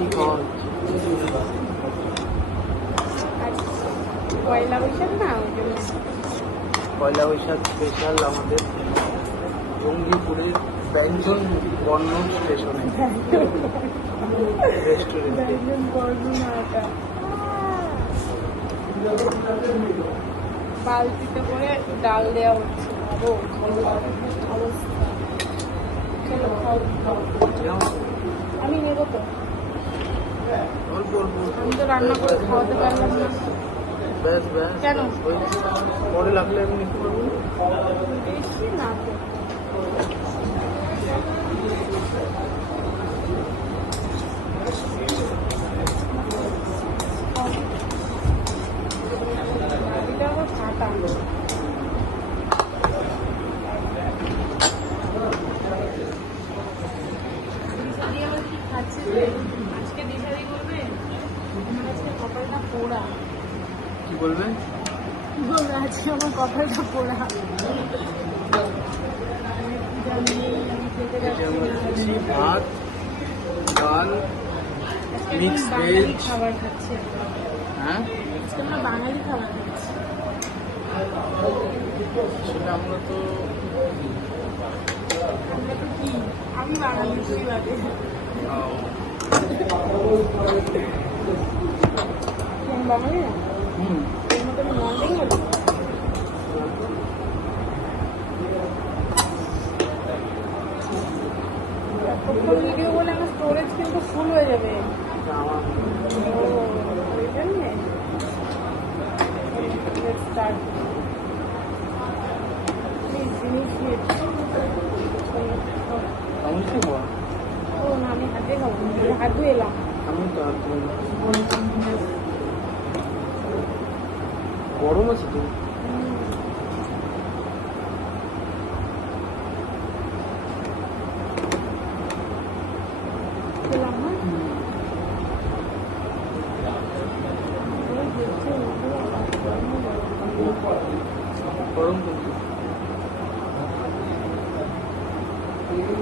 কি পয়লা বৈশাখ না পয়লা বৈশাখ স্পেশাল আমাদের জঙ্গিপুরের ব্যঞ্জন বর্ণ স্টেশনে রেস্টুরেন্টে বালতিতে করে ডাল দেওয়া হচ্ছে। অবস্থা। আমি তো রান্না করে খাওয়াতে পারলাম না। কেন? পরে লাগলে আমি বেশি না তো এটা আবার ফাটা দিশাদি আবার কি খাচ্ছে যে? আজকে দিশাদি বলবে আমার আজকে কপালটা পোড়া। কি বলবে বলবে আজকে আমার কপালটা পোড়া। ভাত ডাল আমরা বাঙালি খাবার খাচ্ছি হ্যাঁ? আমরা বাঙালি খাবার খাচ্ছি। সেটা আমরা তো আমরা তো কি? আমি বাঙালি বাদে ভিডিও বলে আমার স্টোরেজ কিন্তু ফুল হয়ে যাবে। start. Please initiate. আমি খাব ও না আমি হাতে খাব। হাত ধুয়ে এলাম। আমি তো আর খাব না। গরম আছে তো খেলাম হ্যাঁ ওই দেখছে, গরম কিন্তু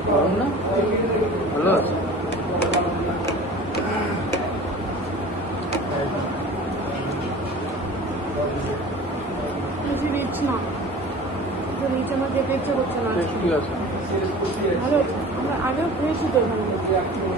গরম না ভালো আছে বেশি রিচ না তো রিচ আমার যেতে ইচ্ছে করছে না ভালো আমরা আগেও ফ্রেশ তো এখানে